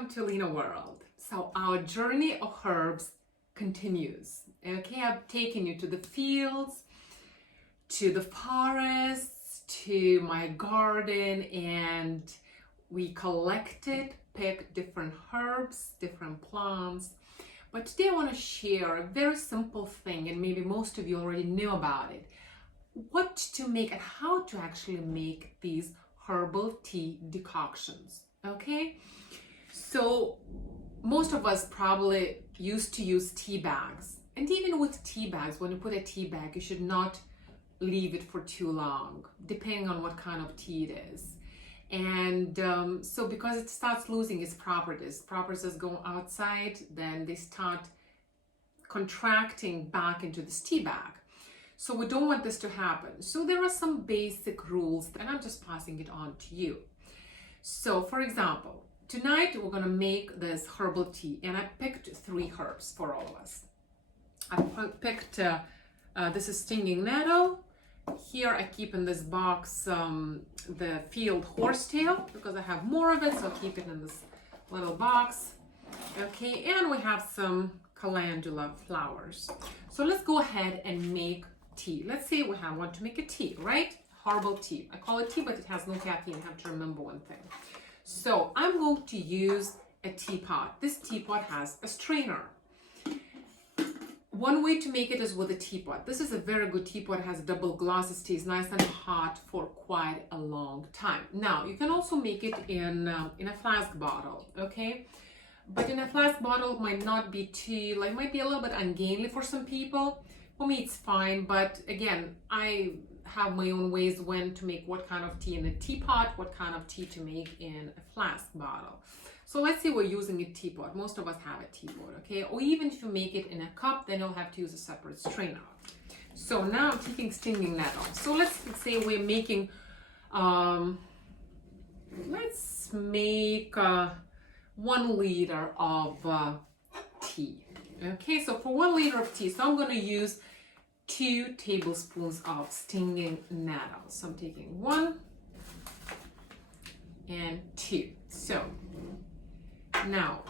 welcome to Lina World. So our journey of herbs continues. Okay, I've taken you to the fields, to the forests, to my garden, and we collected, picked different herbs, different plants. But today I want to share a very simple thing, and maybe most of you already knew about it. What to make and how to actually make these herbal tea decoctions. Okay, so most of us probably used to use tea bags, and even with tea bags, when you put a tea bag, you should not leave it for too long, depending on what kind of tea it is. And so because it starts losing its properties go outside, then they start contracting back into this tea bag. So we don't want this to happen. So there are some basic rules, and I'm just passing it on to you. So for example, tonight we're gonna make this herbal tea, and I picked 3 herbs for all of us. I picked, this is stinging nettle. Here I keep in this box the field horsetail, because I have more of it, so I'll keep it in this little box. Okay, and we have some calendula flowers. So let's go ahead and make tea. Let's say we want to make a tea, right? Herbal tea. I call it tea, but it has no caffeine. You have to remember one thing. So I'm going to use a teapot. This teapot has a strainer. One way to make it is with a teapot. This is a very good teapot. It has double glass. It stays nice and hot for quite a long time. Now, you can also make it in a flask bottle, okay? But in a flask bottle might not be too, like, might be a little bit ungainly for some people. For me, it's fine, but again, I have my own ways when to make what kind of tea in a teapot, what kind of tea to make in a flask bottle. So let's say we're using a teapot. Most of us have a teapot, okay? Or even if you make it in a cup, then you'll have to use a separate strainer. So now I'm taking stinging nettle. So let's say we're making, let's make 1 liter of tea. Okay, so for 1 liter of tea, so I'm gonna use 2 tablespoons of stinging nettle. So I'm taking 1 and 2. So now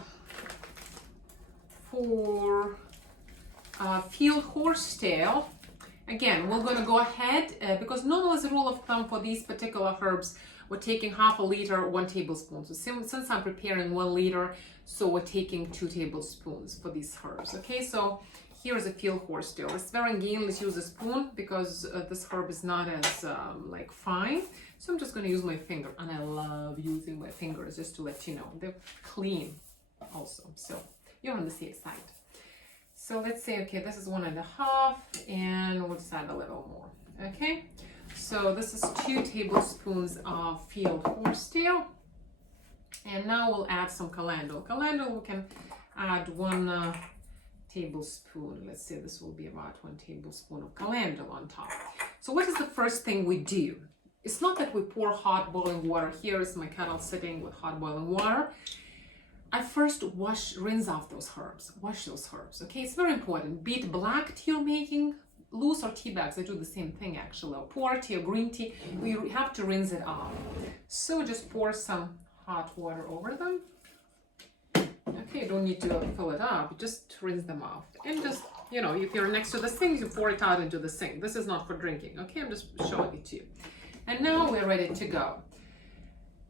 for field horsetail, again, we're going to go ahead because normally as a rule of thumb for these particular herbs, we're taking half a liter, 1 tablespoon. So since I'm preparing 1 liter, so we're taking 2 tablespoons for these herbs. Okay, so here's a field horsetail. It's very ungainly. Let's use a spoon because this herb is not as like fine. So I'm just going to use my finger, and I love using my fingers just to let you know they're clean also. So you're on the safe side. So let's say, okay, this is 1.5, and we'll just add a little more. Okay, so this is 2 tablespoons of field horsetail, and now we'll add some calendula. Calendula, we can add 1 tablespoon. Let's say this will be about 1 tablespoon of calendula on top. So what is the first thing we do? It's not that we pour hot boiling water. Here is my kettle sitting with hot boiling water. I first rinse off those herbs, wash those herbs. Okay, it's very important. Be it black tea you're making, loose or tea bags, I do the same thing actually. Or pour tea or green tea, we have to rinse it off. So just pour some hot water over them. Okay, you don't need to fill it up, just rinse them off. And just, you know, if you're next to the sink, you pour it out into the sink. This is not for drinking, okay? I'm just showing it to you. And now we're ready to go.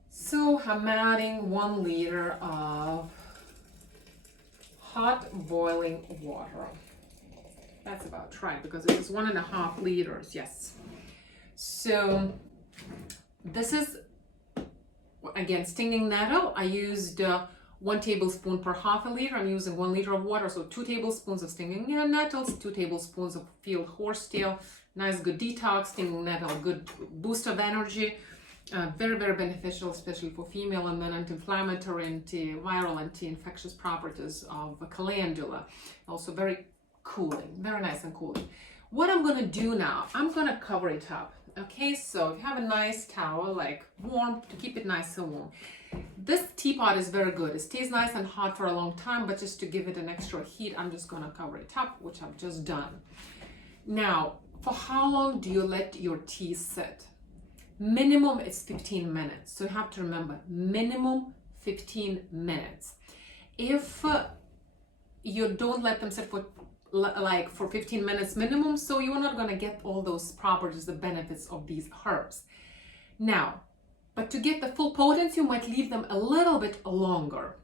So I'm adding 1 liter of hot boiling water. That's about right, because this is 1.5 liters, yes. So this is, again, stinging nettle. I used 1 tablespoon per half a liter. I'm using 1 liter of water, so 2 tablespoons of stinging nettles, 2 tablespoons of field horsetail. Nice, good detox. Stinging nettle, good boost of energy. Very, very beneficial, especially for female, and then anti-inflammatory, antiviral, anti-infectious properties of calendula. Also very cooling, very nice and cooling. What I'm gonna do now, I'm gonna cover it up. Okay, so if you have a nice towel, like warm, to keep it nice and warm. This teapot is very good. It stays nice and hot for a long time, but just to give it an extra heat, I'm just gonna cover it up, which I've just done. Now, for how long do you let your tea sit? Minimum is 15 minutes. So you have to remember, minimum 15 minutes. If you don't let them sit for like for 15 minutes minimum, so you're not going to get all those properties, the benefits of these herbs. Now, but to get the full potency, you might leave them a little bit longer.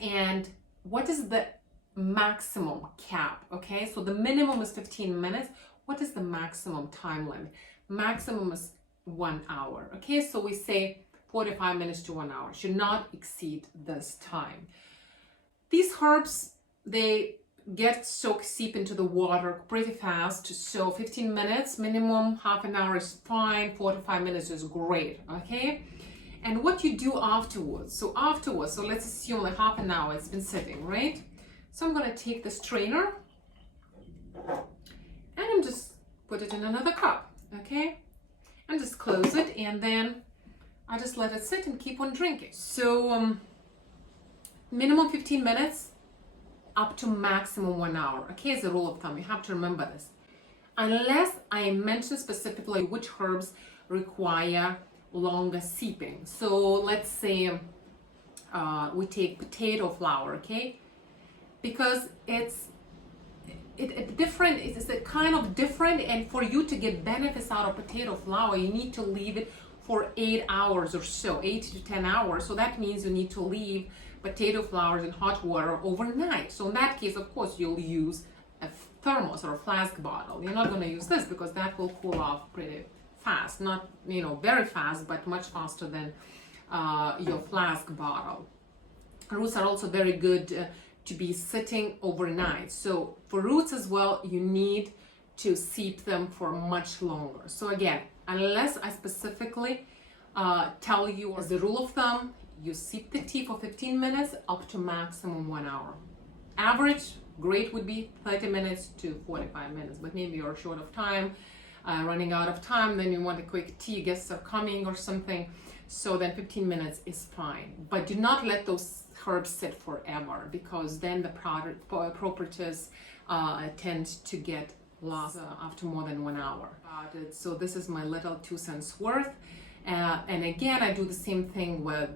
And what is the maximum cap? Okay, so the minimum is 15 minutes. What is the maximum time limit? Maximum is 1 hour. Okay, so we say 45 minutes to 1 hour. Should not exceed this time. These herbs, they seep into the water pretty fast. So 15 minutes minimum, half an hour is fine, 45 minutes is great. Okay, and what you do afterwards. So let's assume like half an hour it's been sitting, right? So I'm going to take the strainer and I'm just put it in another cup, okay? And just close it, and then I just let it sit and keep on drinking. So minimum 15 minutes up to maximum 1 hour, okay, as a rule of thumb. You have to remember this. Unless I mention specifically which herbs require longer seeping. So let's say we take potato flower, okay? Because it's a kind of different, and for you to get benefits out of potato flour, you need to leave it for 8 hours or so, 8 to 10 hours. So that means you need to leave potato flours in hot water overnight. So in that case, of course, you'll use a thermos or a flask bottle. You're not going to use this because that will cool off pretty fast. Not, very fast, but much faster than your flask bottle. Roots are also very good to be sitting overnight. So for roots as well, you need to seep them for much longer. So again, unless I specifically tell you as a rule of thumb, you seep the tea for 15 minutes up to maximum 1 hour. Average, great would be 30 minutes to 45 minutes, but maybe you're short of time, running out of time, then you want a quick tea, guests are coming or something, so then 15 minutes is fine. But do not let those herbs sit forever, because then the properties tend to get lost after more than 1 hour. So this is my little 2 cents worth. And again, I do the same thing with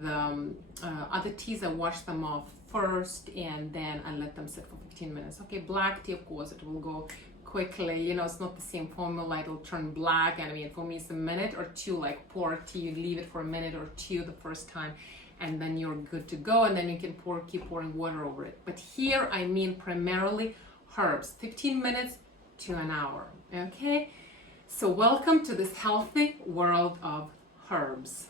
other teas. I wash them off first and then I let them sit for 15 minutes. Okay, black tea, of course, it will go quickly. It's not the same formula. It'll turn black. I mean, for me, it's a minute or two, like pour tea. You leave it for a minute or two the first time, and then you're good to go. And then you can keep pouring water over it. But here, I mean primarily herbs, 15 minutes to an hour. Okay, so welcome to this healthy world of herbs.